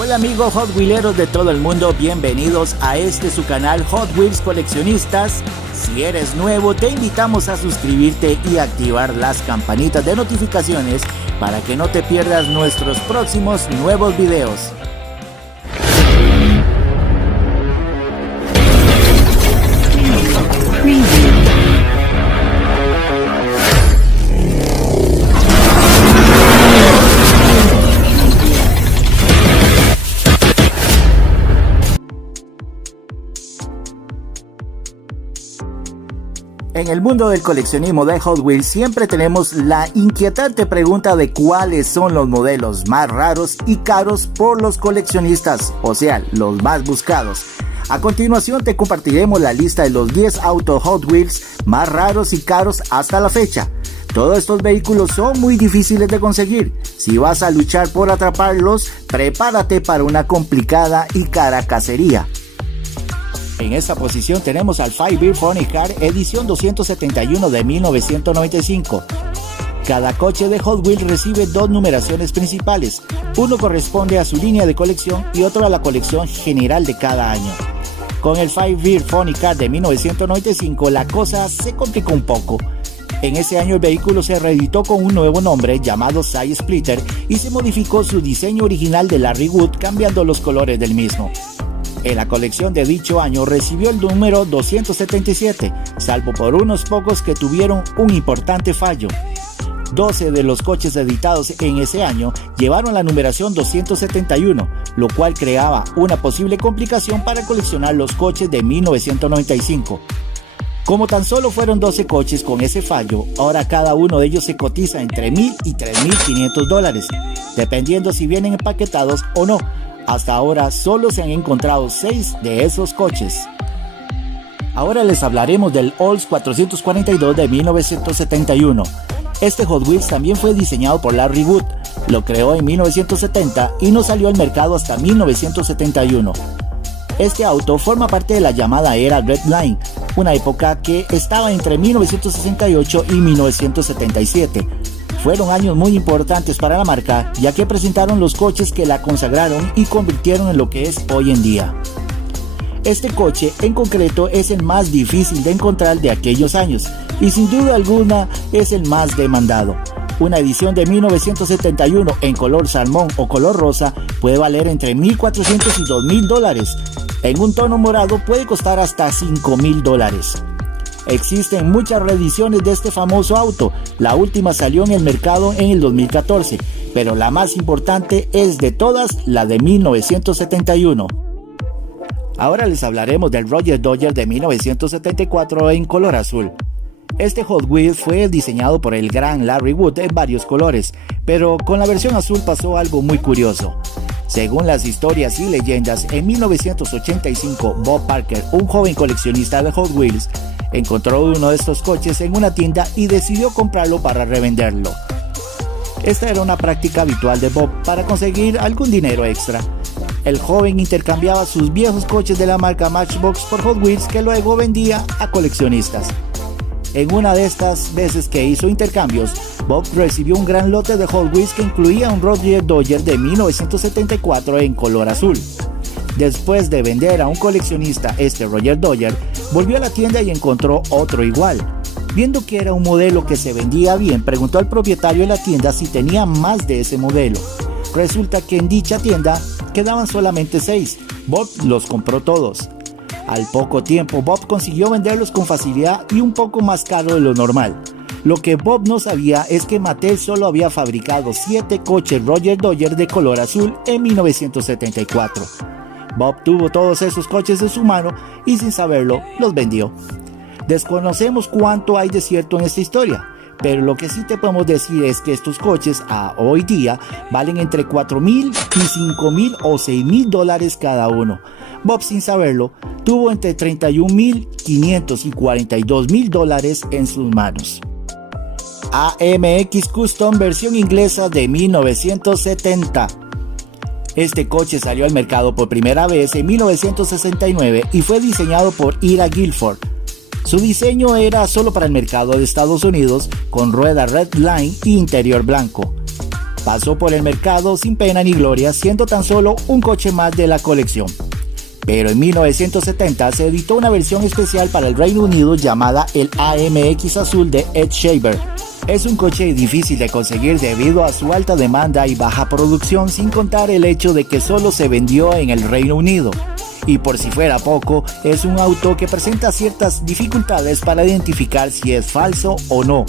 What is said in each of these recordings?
Hola amigos Hot Wheeleros de todo el mundo, bienvenidos a su canal Hot Wheels Coleccionistas. Si eres nuevo, te invitamos a suscribirte y activar las campanitas de notificaciones para que no te pierdas nuestros próximos nuevos videos. En el mundo del coleccionismo de Hot Wheels siempre tenemos la inquietante pregunta de cuáles son los modelos más raros y caros por los coleccionistas, o sea, los más buscados. A continuación te compartiremos la lista de los 10 autos Hot Wheels más raros y caros hasta la fecha. Todos estos vehículos son muy difíciles de conseguir. Si vas a luchar por atraparlos, prepárate para una complicada y cara cacería. En esta posición tenemos al Five Bear Funny Car edición 271 de 1995. Cada coche de Hot Wheels recibe dos numeraciones principales. Uno corresponde a su línea de colección y otro a la colección general de cada año. Con el Five Bear Funny Car de 1995 la cosa se complicó un poco. En ese año el vehículo se reeditó con un nuevo nombre llamado Side Splitter y se modificó su diseño original de Larry Wood cambiando los colores del mismo. En la colección de dicho año recibió el número 277, salvo por unos pocos que tuvieron un importante fallo. 12 de los coches editados en ese año llevaron la numeración 271, lo cual creaba una posible complicación para coleccionar los coches de 1995. Como tan solo fueron 12 coches con ese fallo, ahora cada uno de ellos se cotiza entre $1,000 y $3,500, dependiendo si vienen empaquetados o no. Hasta ahora solo se han encontrado 6 de esos coches. Ahora les hablaremos del Olds 442 de 1971. Este Hot Wheels también fue diseñado por Larry Wood, lo creó en 1970 y no salió al mercado hasta 1971. Este auto forma parte de la llamada era Red Line, una época que estaba entre 1968 y 1977. Fueron años muy importantes para la marca, ya que presentaron los coches que la consagraron y convirtieron en lo que es hoy en día. Este coche en concreto es el más difícil de encontrar de aquellos años y sin duda alguna es el más demandado. Una edición de 1971 en color salmón o color rosa puede valer entre $1,400 y $2,000. En un tono morado puede costar hasta $5,000. Existen muchas reediciones de este famoso auto, la última salió en el mercado en el 2014, pero la más importante es de todas la de 1971. Ahora les hablaremos del Roger Dodger de 1974 en color azul. Este Hot Wheels fue diseñado por el gran Larry Wood en varios colores, pero con la versión azul pasó algo muy curioso. Según las historias y leyendas, en 1985 Bob Parker, un joven coleccionista de Hot Wheels, encontró uno de estos coches en una tienda y decidió comprarlo para revenderlo. Esta era una práctica habitual de Bob para conseguir algún dinero extra. El joven intercambiaba sus viejos coches de la marca Matchbox por Hot Wheels que luego vendía a coleccionistas. En una de estas veces que hizo intercambios, Bob recibió un gran lote de Hot Wheels que incluía un Roger Dodger de 1974 en color azul. Después de vender a un coleccionista este Roger Dodger, volvió a la tienda y encontró otro igual. Viendo que era un modelo que se vendía bien, preguntó al propietario de la tienda si tenía más de ese modelo. Resulta que en dicha tienda quedaban solamente 6. Bob los compró todos. Al poco tiempo, Bob consiguió venderlos con facilidad y un poco más caro de lo normal. Lo que Bob no sabía es que Mattel solo había fabricado 7 coches Roger Dodger de color azul en 1974. Bob tuvo todos esos coches en su mano y sin saberlo los vendió. Desconocemos cuánto hay de cierto en esta historia, pero lo que sí te podemos decir es que estos coches a hoy día valen entre $4,000 y $5,000 o $6,000 cada uno. Bob, sin saberlo, tuvo entre $31,500 y $42,000 en sus manos. AMX Custom versión inglesa de 1970. Este coche salió al mercado por primera vez en 1969 y fue diseñado por Ira Guilford. Su diseño era solo para el mercado de Estados Unidos, con rueda Red Line y interior blanco. pasó por el mercado sin pena ni gloria, siendo tan solo un coche más de la colección. Pero en 1970 se editó una versión especial para el Reino Unido llamada el AMX Azul de Ed Shaver. Es un coche difícil de conseguir debido a su alta demanda y baja producción, sin contar el hecho de que solo se vendió en el Reino Unido. Y por si fuera poco, es un auto que presenta ciertas dificultades para identificar si es falso o no.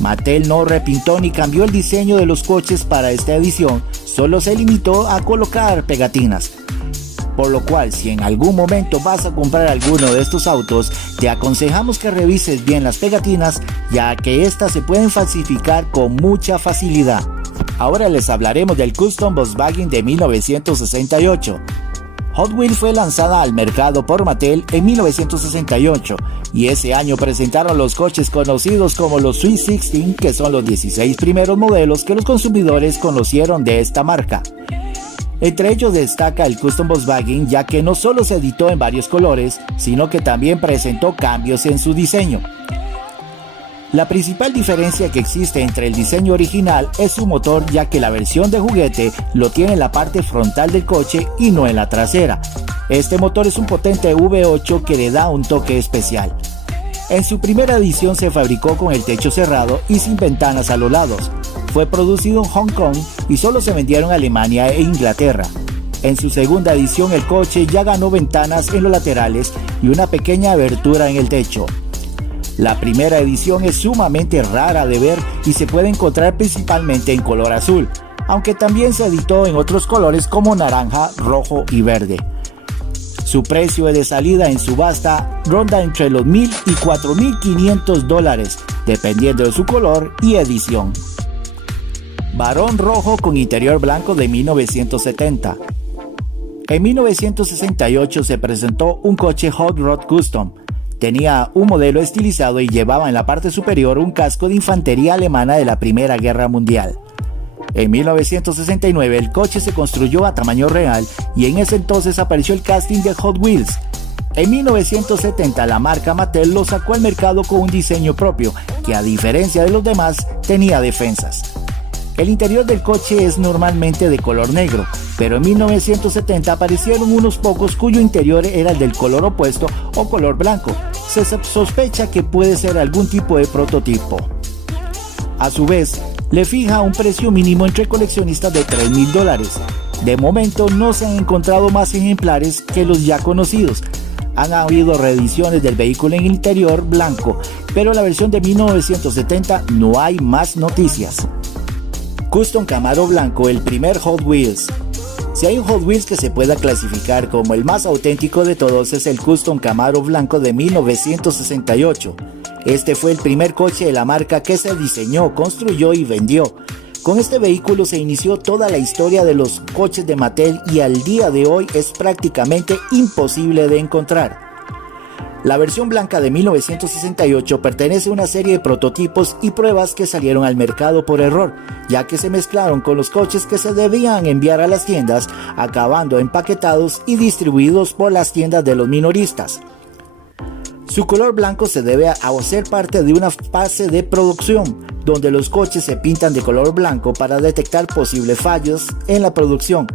Mattel no repintó ni cambió el diseño de los coches para esta edición, solo se limitó a colocar pegatinas. Por lo cual, si en algún momento vas a comprar alguno de estos autos, te aconsejamos que revises bien las pegatinas, ya que estas se pueden falsificar con mucha facilidad. Ahora les hablaremos del Custom Volkswagen de 1968. Hot Wheels fue lanzada al mercado por Mattel en 1968 y ese año presentaron los coches conocidos como los Sweet 16, que son los 16 primeros modelos que los consumidores conocieron de esta marca. Entre ellos destaca el Custom Volkswagen, ya que no solo se editó en varios colores, sino que también presentó cambios en su diseño. La principal diferencia que existe entre el diseño original es su motor, ya que la versión de juguete lo tiene en la parte frontal del coche y no en la trasera. Este motor es un potente V8 que le da un toque especial. En su primera edición se fabricó con el techo cerrado y sin ventanas a los lados. Fue producido en Hong Kong y solo se vendieron en Alemania e Inglaterra. En su segunda edición el coche ya ganó ventanas en los laterales y una pequeña abertura en el techo. La primera edición es sumamente rara de ver y se puede encontrar principalmente en color azul, aunque también se editó en otros colores como naranja, rojo y verde. Su precio de salida en subasta ronda entre los $1,000 y $4,500, dependiendo de su color y edición. Barón rojo con interior blanco de 1970. En 1968 se presentó un coche Hot Rod Custom. Tenía un modelo estilizado y llevaba en la parte superior un casco de infantería alemana de la Primera Guerra Mundial. En 1969 el coche se construyó a tamaño real y en ese entonces apareció el casting de Hot Wheels. En 1970 la marca Mattel lo sacó al mercado con un diseño propio que, a diferencia de los demás, tenía defensas. El interior del coche es normalmente de color negro, pero en 1970 aparecieron unos pocos cuyo interior era el del color opuesto o color blanco. Se sospecha que puede ser algún tipo de prototipo. A su vez, le fija un precio mínimo entre coleccionistas de $3,000. De momento no se han encontrado más ejemplares que los ya conocidos. Han habido reediciones del vehículo en el interior blanco, pero en la versión de 1970 no hay más noticias. Custom Camaro blanco, el primer Hot Wheels. Si hay un Hot Wheels que se pueda clasificar como el más auténtico de todos, es el Custom Camaro blanco de 1968. Este fue el primer coche de la marca que se diseñó, construyó y vendió. Con este vehículo se inició toda la historia de los coches de Mattel y al día de hoy es prácticamente imposible de encontrar. La versión blanca de 1968 pertenece a una serie de prototipos y pruebas que salieron al mercado por error, ya que se mezclaron con los coches que se debían enviar a las tiendas, acabando empaquetados y distribuidos por las tiendas de los minoristas. Su color blanco se debe a ser parte de una fase de producción, donde los coches se pintan de color blanco para detectar posibles fallos en la producción.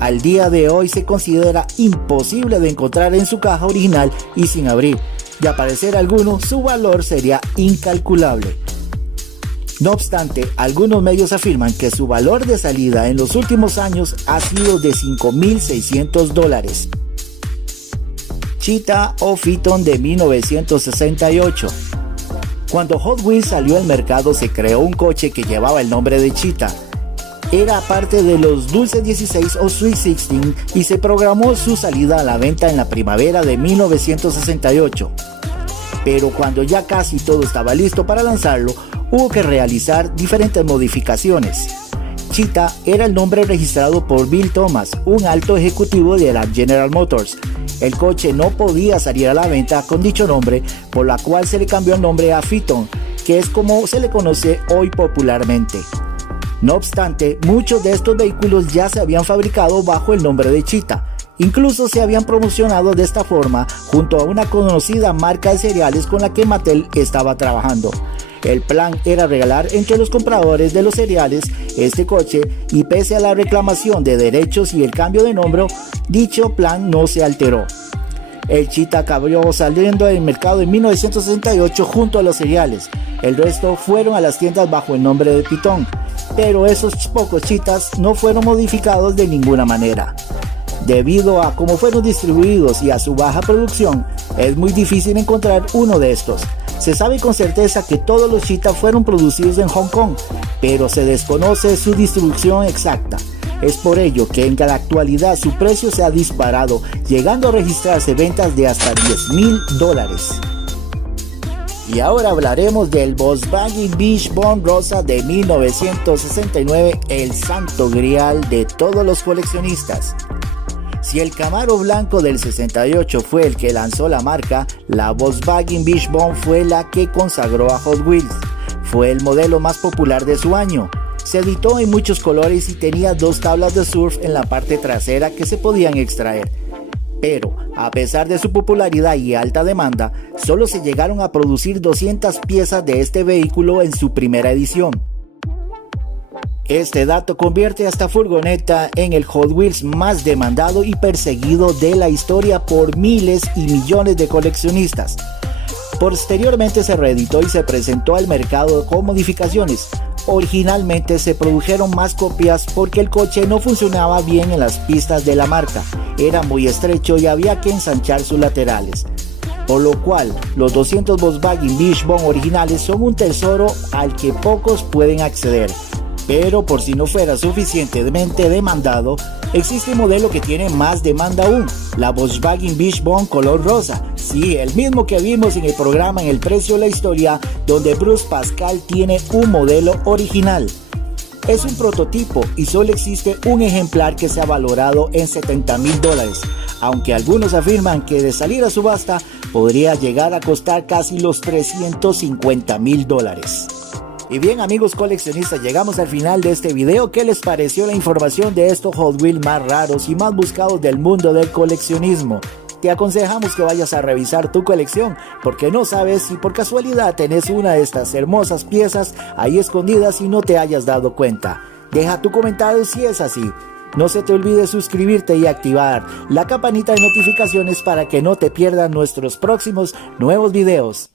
Al día de hoy se considera imposible de encontrar en su caja original y sin abrir. De aparecer alguno, su valor sería incalculable. No obstante, algunos medios afirman que su valor de salida en los últimos años ha sido de $5,600. Cheetah o Phaeton de 1968. Cuando Hot Wheels salió al mercado se creó un coche que llevaba el nombre de Cheetah. Era parte de los Dulce 16 o Sweet 16 y se programó su salida a la venta en la primavera de 1968. Pero cuando ya casi todo estaba listo para lanzarlo, hubo que realizar diferentes modificaciones. Cheetah era el nombre registrado por Bill Thomas, un alto ejecutivo de la General Motors. El coche no podía salir a la venta con dicho nombre, por la cual se le cambió el nombre a Phaeton, que es como se le conoce hoy popularmente. No obstante, muchos de estos vehículos ya se habían fabricado bajo el nombre de Cheetah. Incluso se habían promocionado de esta forma junto a una conocida marca de cereales con la que Mattel estaba trabajando. El plan era regalar entre los compradores de los cereales este coche y pese a la reclamación de derechos y el cambio de nombre, dicho plan no se alteró. El Cheetah acabó saliendo del mercado en 1968 junto a los cereales. El resto fueron a las tiendas bajo el nombre de Python, pero esos pocos Cheetahs no fueron modificados de ninguna manera. Debido a cómo fueron distribuidos y a su baja producción, es muy difícil encontrar uno de estos. Se sabe con certeza que todos los Cheetah fueron producidos en Hong Kong, pero se desconoce su distribución exacta. Es por ello que en la actualidad su precio se ha disparado, llegando a registrarse ventas de hasta $10,000. Y ahora hablaremos del Volkswagen Beige Bone Rosa de 1969, el santo grial de todos los coleccionistas. Si el Camaro blanco del 68 fue el que lanzó la marca, la Volkswagen Beige Bone fue la que consagró a Hot Wheels. Fue el modelo más popular de su año. Se editó en muchos colores y tenía 2 tablas de surf en la parte trasera que se podían extraer. Pero, a pesar de su popularidad y alta demanda, solo se llegaron a producir 200 piezas de este vehículo en su primera edición. Este dato convierte a esta furgoneta en el Hot Wheels más demandado y perseguido de la historia por miles y millones de coleccionistas. Posteriormente se reeditó y se presentó al mercado con modificaciones. Originalmente se produjeron más copias porque el coche no funcionaba bien en las pistas de la marca, era muy estrecho y había que ensanchar sus laterales. Por lo cual, los 200 Volkswagen Beige Bone originales son un tesoro al que pocos pueden acceder. Pero por si no fuera suficientemente demandado, existe un modelo que tiene más demanda aún, la Volkswagen Beige Bone color rosa. Sí, el mismo que vimos en el programa En el Precio de la Historia, donde Bruce Pascal tiene un modelo original. Es un prototipo y solo existe un ejemplar que se ha valorado en $70,000, aunque algunos afirman que de salir a subasta podría llegar a costar casi los $350,000. Y bien amigos coleccionistas, llegamos al final de este video. ¿Qué les pareció la información de estos Hot Wheels más raros y más buscados del mundo del coleccionismo? Te aconsejamos que vayas a revisar tu colección, porque no sabes si por casualidad tenés una de estas hermosas piezas ahí escondidas y no te hayas dado cuenta. Deja tu comentario si es así. No se te olvide suscribirte y activar la campanita de notificaciones para que no te pierdas nuestros próximos nuevos videos.